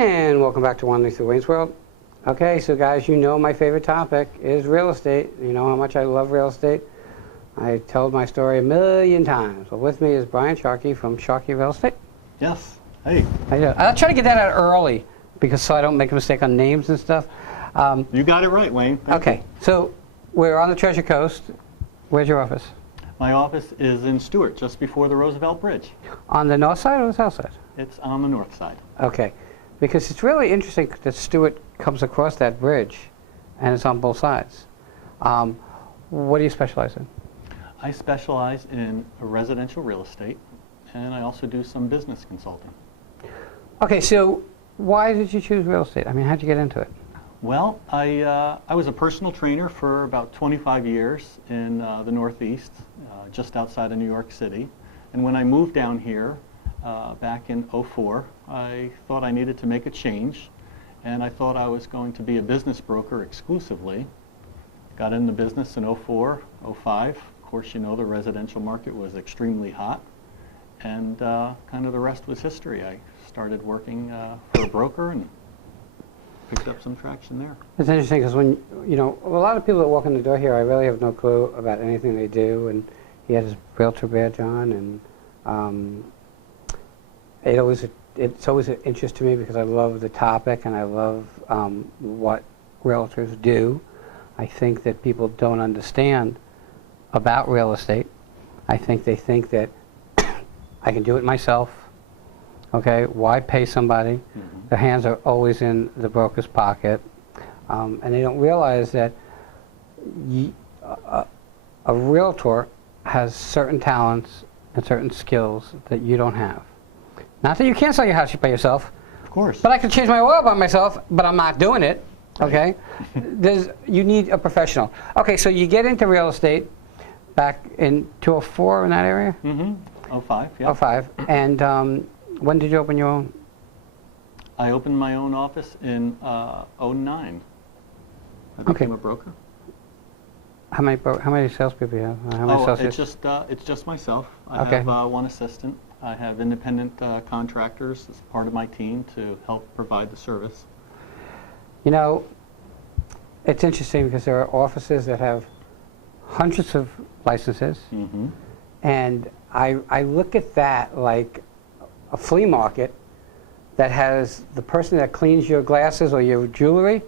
And welcome back to Wandering Through Wayne's World. Okay, so guys, you know my favorite topic is real estate. You know how much I love real estate. I told my story a million times. Well, with me is Brian Sharkey from Sharkey Real Estate. Yes. Hey. How you doing? I'll try to get that out early because so I don't make a mistake on names and stuff. You got it right, Wayne. Thank okay, you. so we're on the Treasure Coast. Where's your office? My office is in Stewart, just before the Roosevelt Bridge. On the north side or the south side? It's on the north side. Okay, because it's really interesting that Stewart comes across that bridge and it's on both sides. What do you specialize in? I specialize in residential real estate, and I also do some business consulting. Okay, so why did you choose real estate? I mean, how'd you get into it? Well, I was a personal trainer for about 25 years in the Northeast, just outside of New York City. And when I moved down here back in '04, I thought I needed to make a change, and I thought I was going to be a business broker exclusively. Got in the business in '04, '05. Of course, you know the residential market was extremely hot, and kind of the rest was history. I started working for a broker and picked up some traction there. It's interesting because when, you know, a lot of people that walk in the door here, I really have no clue about anything they do, and he has his Realtor badge on, and it's always an interest to me because I love the topic and I love what realtors do. I think that people don't understand about real estate. I think they think that I can do it myself. Okay, why pay somebody? Mm-hmm. Their hands are always in the broker's pocket, and they don't realize that a realtor has certain talents and certain skills that you don't have. Not that you can't sell your house by yourself. Of course. But I can change my oil by myself, but I'm not doing it. Okay, you need a professional. Okay, so you get into real estate back in 2004 in that area. Mm-hmm. '05. Yeah. '05, and when did you open your own? I opened my own office in '09. I became a broker. How many salespeople do you have? How many associates? It's just myself. I have one assistant. I have independent contractors as part of my team to help provide the service. You know, it's interesting because there are offices that have hundreds of licenses, mm-hmm. and I look at that like a flea market that has the person that cleans your glasses or your jewelry,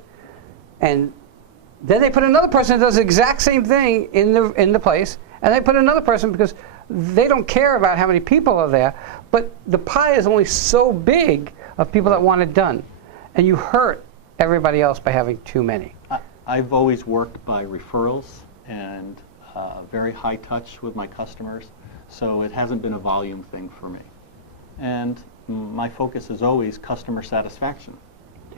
and then they put another person that does the exact same thing in the place, and they put another person because they don't care about how many people are there, but the pie is only so big of people that want it done, and you hurt everybody else by having too many. I've always worked by referrals and very high touch with my customers, so it hasn't been a volume thing for me. And my focus is always customer satisfaction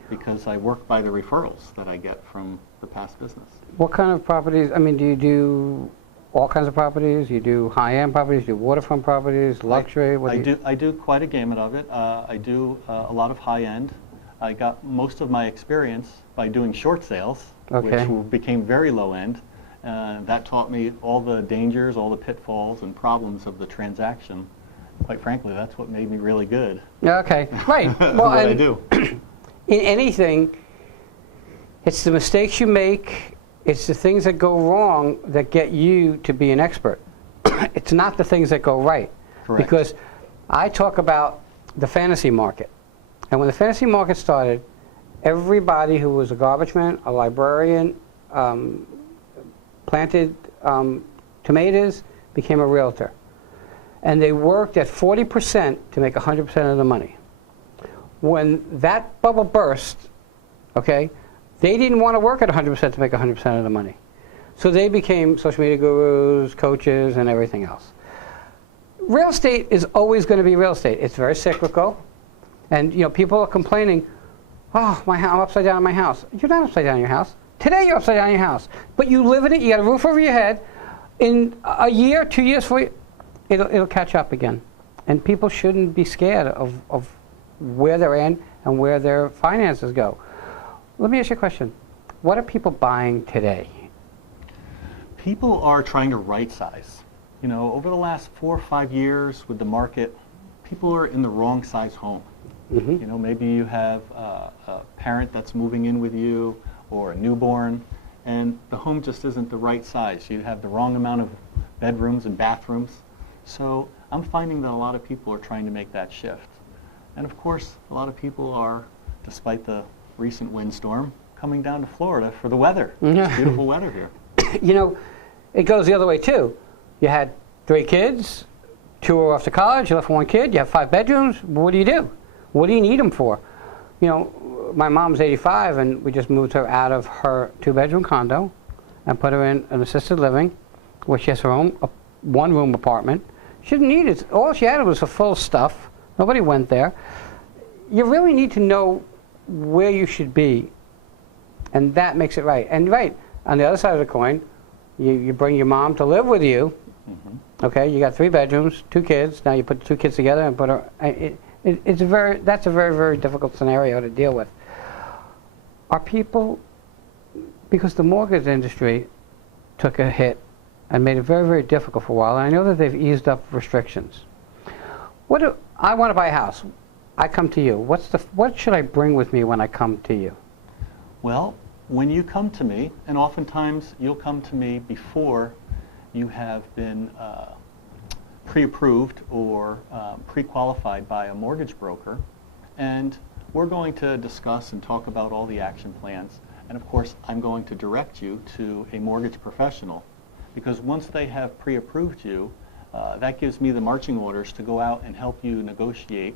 because I work by the referrals that I get from the past business. What kind of properties? I mean, do you do all kinds of properties? You do high-end properties? You do waterfront properties? Luxury? I do quite a gamut of it. I do a lot of high-end. I got most of my experience by doing short sales, which became very low-end. That taught me all the dangers, all the pitfalls and problems of the transaction. Quite frankly, that's what made me really good. Okay, right. Well, what I do. In anything, it's the mistakes you make, it's the things that go wrong that get you to be an expert. It's not the things that go right. Correct. Because I talk about the fantasy market. And when the fantasy market started, everybody who was a garbage man, a librarian, planted tomatoes, became a realtor. And they worked at 40% to make 100% of the money. When that bubble burst, okay, they didn't want to work at 100% to make 100% of the money. So they became social media gurus, coaches, and everything else. Real estate is always going to be real estate. It's very cyclical. And you know, people are complaining, oh, I'm upside down in my house. You're not upside down in your house. Today you're upside down in your house. But you live in it, you got a roof over your head. In a year, 2 years, it'll catch up again. And people shouldn't be scared of where they're in and where their finances go. Let me ask you a question. What are people buying today? People are trying to right size. You know, over the last 4 or 5 years with the market, people are in the wrong size home. Mhm. You know, maybe you have a parent that's moving in with you or a newborn, and the home just isn't the right size. You have the wrong amount of bedrooms and bathrooms. So I'm finding that a lot of people are trying to make that shift. And of course, a lot of people are, despite the recent windstorm, coming down to Florida for the weather. Yeah. It's beautiful weather here. You know, it goes the other way too. You had 3 kids, 2 are off to college, you left 1 kid, you have 5 bedrooms. What do you do? What do you need them for? You know, my mom's 85 and we just moved her out of her 2-bedroom condo and put her in an assisted living where she has her own 1-room apartment. She didn't need it. All she had was her full stuff. Nobody went there. You really need to know where you should be, and that makes it right. And right, on the other side of the coin, you bring your mom to live with you. Mm-hmm. Okay, you got 3 bedrooms, 2 kids. Now you put the 2 kids together and put her. That's a very, very difficult scenario to deal with. Are people, because the mortgage industry took a hit and made it very, very difficult for a while, and I know that they've eased up restrictions. I want to buy a house. I come to you. What should I bring with me when I come to you? Well, when you come to me, and oftentimes you'll come to me before you have been pre-approved or pre-qualified by a mortgage broker, and we're going to discuss and talk about all the action plans. And of course, I'm going to direct you to a mortgage professional, because once they have pre-approved you, that gives me the marching orders to go out and help you negotiate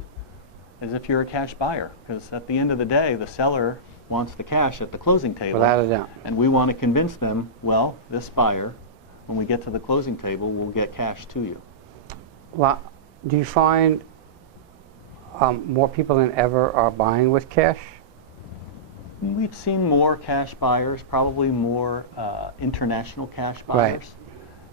as if you're a cash buyer. Because at the end of the day, the seller wants the cash at the closing table. Without a doubt. And we want to convince them, well, this buyer, when we get to the closing table, will get cash to you. Well, do you find more people than ever are buying with cash? We've seen more cash buyers, probably more international cash Right.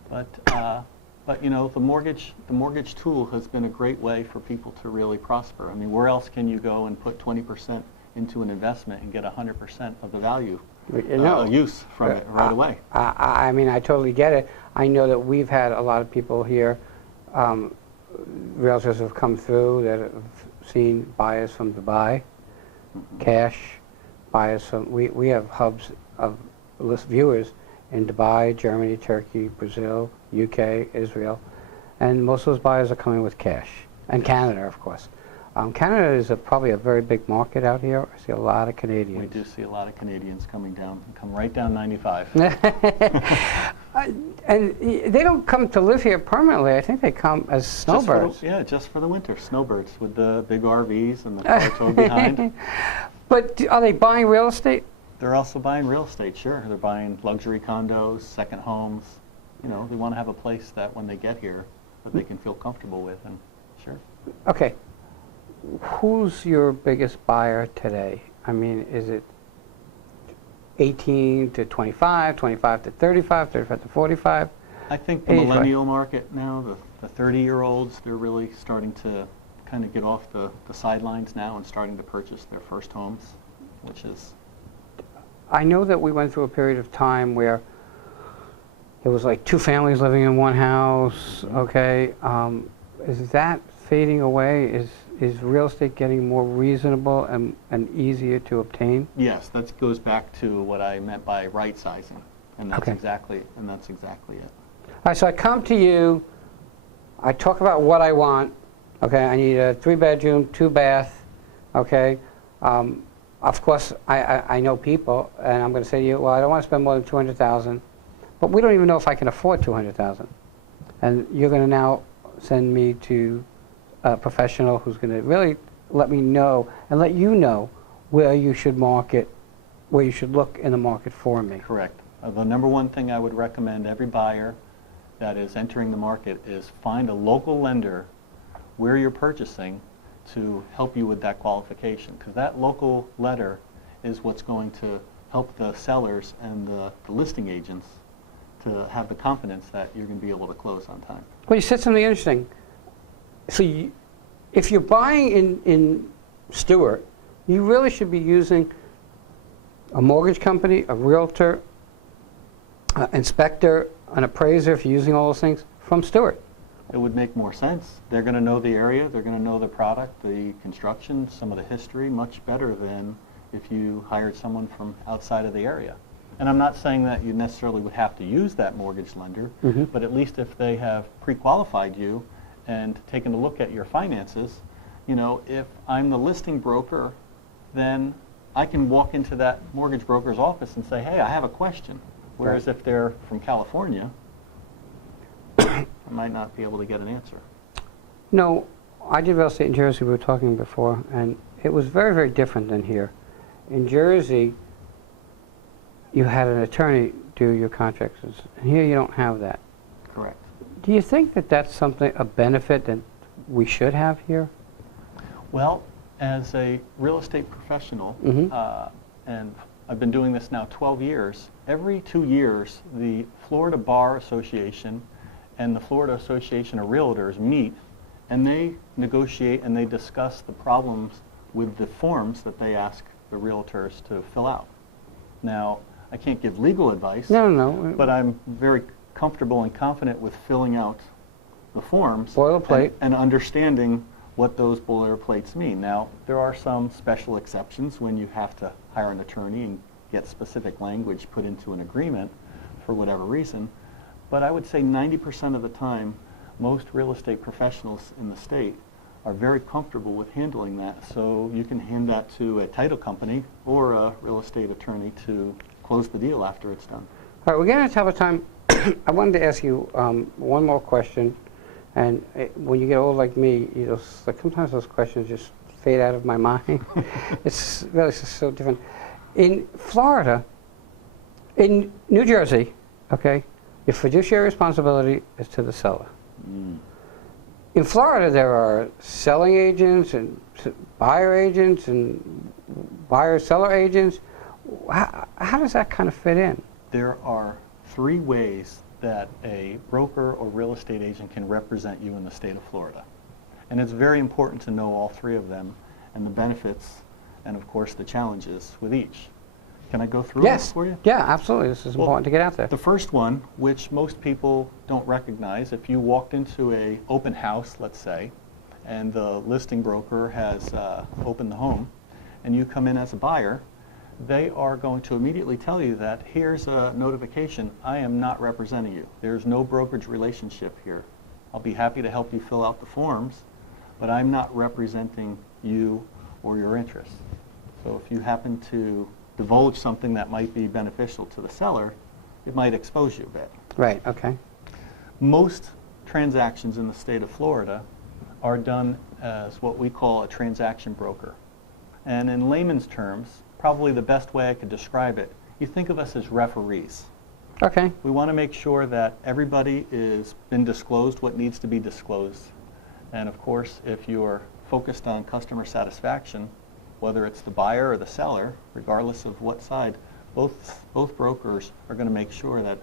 buyers. But you know, the mortgage tool has been a great way for people to really prosper. I mean, where else can you go and put 20% into an investment and get 100% of the value use from it right away? I mean, I totally get it. I know that we've had a lot of people here, realtors have come through that have seen buyers from Dubai, cash, buyers from, we have hubs of list viewers in Dubai, Germany, Turkey, Brazil, UK, Israel, and most of those buyers are coming with cash, and Canada, of course. Canada is probably a very big market out here. I see a lot of Canadians. We do see a lot of Canadians coming down, come right down 95. And they don't come to live here permanently. I think they come as snowbirds. Just for the winter, snowbirds with the big RVs and the car towed behind. But are they buying real estate? They're also buying real estate, sure. They're buying luxury condos, second homes. You know, they want to have a place that when they get here, that they can feel comfortable with, and sure. Okay. Who's your biggest buyer today? I mean, is it 18 to 25, 25 to 35, 35 to 45? I think the millennial market now, the 30-year-olds, they're really starting to kind of get off the sidelines now and starting to purchase their first homes, which is... I know that we went through a period of time where it was like 2 families living in 1 house, okay? Is that fading away? Is real estate getting more reasonable and easier to obtain? Yes, that goes back to what I meant by right sizing, and that's exactly it. All right, so I come to you, I talk about what I want. Okay, I need a 3-bedroom, 2-bath. Okay, of course I know people, and I'm going to say to you, well, I don't want to spend more than $200,000, but we don't even know if I can afford $200,000, and you're going to now send me to a professional who's going to really let me know and let you know where you should market, where you should look in the market for me. Correct. The number one thing I would recommend every buyer that is entering the market is find a local lender where you're purchasing to help you with that qualification, because that local letter is what's going to help the sellers and the listing agents to have the confidence that you're going to be able to close on time. Well, you said something interesting. So if you're buying in Stewart, you really should be using a mortgage company, a realtor, inspector, an appraiser, if you're using all those things, from Stewart. it would make more sense. They're going to know the area, they're going to know the product, the construction, some of the history much better than if you hired someone from outside of the area. And I'm not saying that you necessarily would have to use that mortgage lender, but at least if they have pre-qualified you and taken a look at your finances, you know, if I'm the listing broker, then I can walk into that mortgage broker's office and say, hey, I have a question. Whereas if they're from California, I might not be able to get an answer. No, I did real estate in Jersey, we were talking before, and it was very, very different than here. In Jersey, you had an attorney do your contracts, and here you don't have that. Correct. Do you think that that's something, a benefit that we should have here? Well, as a real estate professional, and I've been doing this now 12 years, every 2 years the Florida Bar Association and the Florida Association of Realtors meet, and they negotiate and they discuss the problems with the forms that they ask the realtors to fill out. Now, I can't give legal advice, No. but I'm very comfortable and confident with filling out the forms Boilerplate. and understanding what those boilerplates mean. Now, there are some special exceptions when you have to hire an attorney and get specific language put into an agreement for whatever reason, but I would say 90% of the time, most real estate professionals in the state are very comfortable with handling that, so you can hand that to a title company or a real estate attorney to close the deal after it's done. All right, we're getting to have a time. I wanted to ask you one more question, and when you get old like me, you know, like sometimes those questions just fade out of my mind. It's really just so different. In Florida, in New Jersey, okay, your fiduciary responsibility is to the seller. In Florida, there are selling agents and buyer agents and buyer-seller agents. How does that kind of fit in? There are 3 ways that a broker or real estate agent can represent you in the state of Florida. And it's very important to know all 3 of them and the benefits and, of course, the challenges with each. Can I go through it for you? Yeah, absolutely. This is important to get out there. The first one, which most people don't recognize, if you walked into an open house, let's say, and the listing broker has opened the home, and you come in as a buyer, they are going to immediately tell you that here's a notification, I am not representing you. There's no brokerage relationship here. I'll be happy to help you fill out the forms, but I'm not representing you or your interests. So if you happen to divulge something that might be beneficial to the seller, it might expose you a bit. Right, okay. Most transactions in the state of Florida are done as what we call a transaction broker. And in layman's terms, probably the best way I could describe it, you think of us as referees. Okay. We want to make sure that everybody is been disclosed what needs to be disclosed. And of course, if you're focused on customer satisfaction, whether it's the buyer or the seller, regardless of what side, both brokers are going to make sure that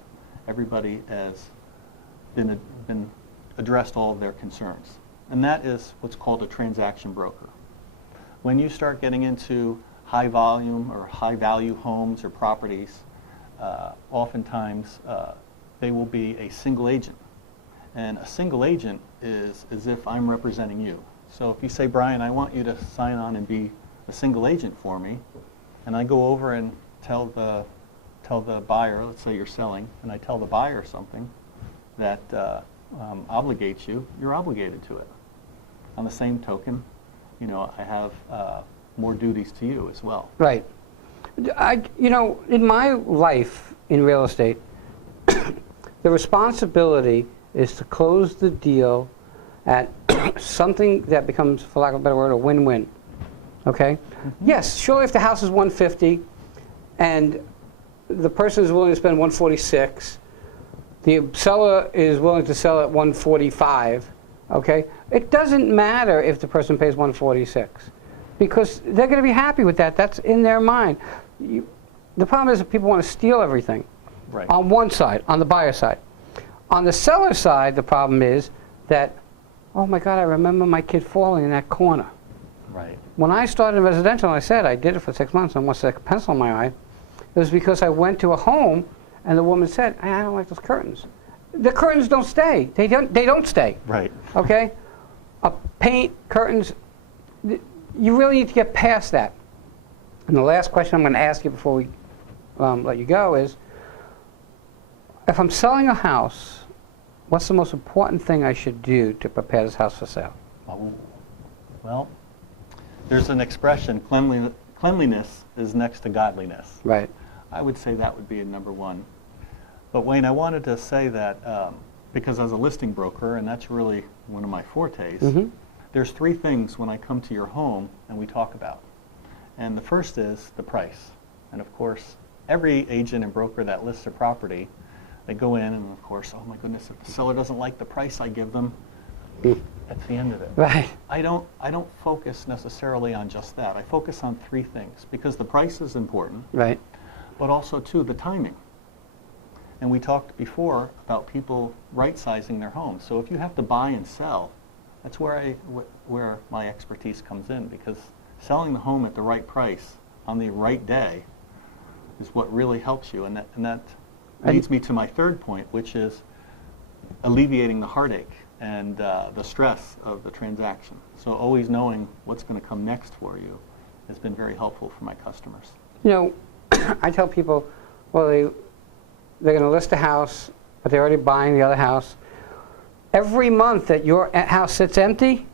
everybody has been addressed all of their concerns. And that is what's called a transaction broker. When you start getting into high volume or high value homes or properties, oftentimes they will be a single agent. And a single agent is as if I'm representing you. So if you say, Brian, I want you to sign on and be a single agent for me, and I go over and tell the buyer, let's say you're selling, and I tell the buyer something that obligates you, you're obligated to it. On the same token, you know, I have more duties to you as well. Right. You know, in my life in real estate, the responsibility is to close the deal at something that becomes, for lack of a better word, a win-win. Okay? Yes, sure, if the house is 150 and the person is willing to spend 146, the seller is willing to sell at 145, okay? It doesn't matter if the person pays 146 because they're going to be happy with that. That's in their mind. The problem is that people want to steal everything. Right. On one side, on the buyer side. On the seller side, the problem is that, oh my God, I remember my kid falling in that corner. Right. When I started in residential, I said I did it for 6 months, I almost had a pencil in my eye. It was because I went to a home and the woman said, I don't like those curtains. The curtains don't stay. They don't stay. Right. Okay? Paint, curtains, you really need to get past that. And the last question I'm going to ask you before we let you go is, if I'm selling a house, what's the most important thing I should do to prepare this house for sale? Oh, well, there's an expression, cleanliness is next to godliness. Right. I would say that would be a number one. But Wayne, I wanted to say that because as a listing broker, and that's really one of my fortes, there's three things when I come to your home and we talk about. And the first is the price. And of course, every agent and broker that lists a property, they go in and of course, oh my goodness, if the seller doesn't like the price I give them, that's the end of it. Right. I don't focus necessarily on just that. I focus on three things because the price is important, Right. but also too the timing. And we talked before about people right-sizing their homes. So if you have to buy and sell, that's where my expertise comes in, because selling the home at the right price on the right day is what really helps you. And that leads me to my third point, which is alleviating the heartache and the stress of the transaction. So always knowing what's going to come next for you has been very helpful for my customers. You know, I tell people, well, they're going to list a house, but they're already buying the other house. Every month that your house sits empty,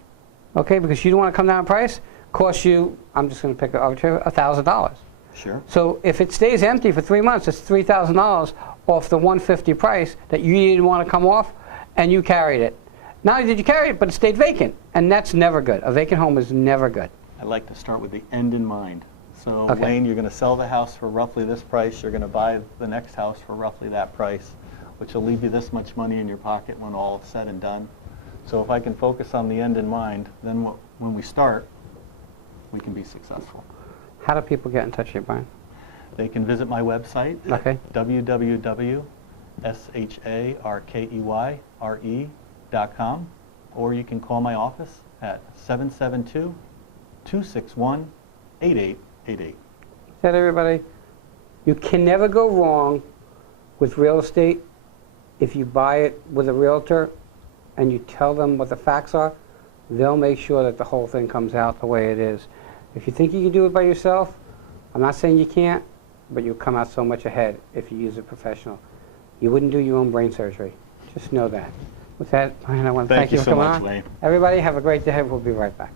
okay, because you don't want to come down in price, costs you, I'm just going to pick an arbitrary, $1,000. Sure. So if it stays empty for 3 months, it's $3,000 off the $150 price that you didn't want to come off, and you carried it. Not only did you carry it, but it stayed vacant, and that's never good. A vacant home is never good. I like to start with the end in mind. So Okay. Wayne, you're going to sell the house for roughly this price. You're going to buy the next house for roughly that price, which will leave you this much money in your pocket when all is said and done. So if I can focus on the end in mind, then when we start, we can be successful. How do people get in touch with you, Brian? They can visit my website Okay. at www.sharkeyre.com, or you can call my office at 772-261-8888. Said everybody, you can never go wrong with real estate if you buy it with a realtor and you tell them what the facts are. They'll make sure that the whole thing comes out the way it is. If you think you can do it by yourself, I'm not saying you can't, but you'll come out so much ahead if you use a professional. You wouldn't do your own brain surgery. Just know that. With that, Brian, I want to thank you for so coming much, on. Wayne. Everybody, have a great day. We'll be right back.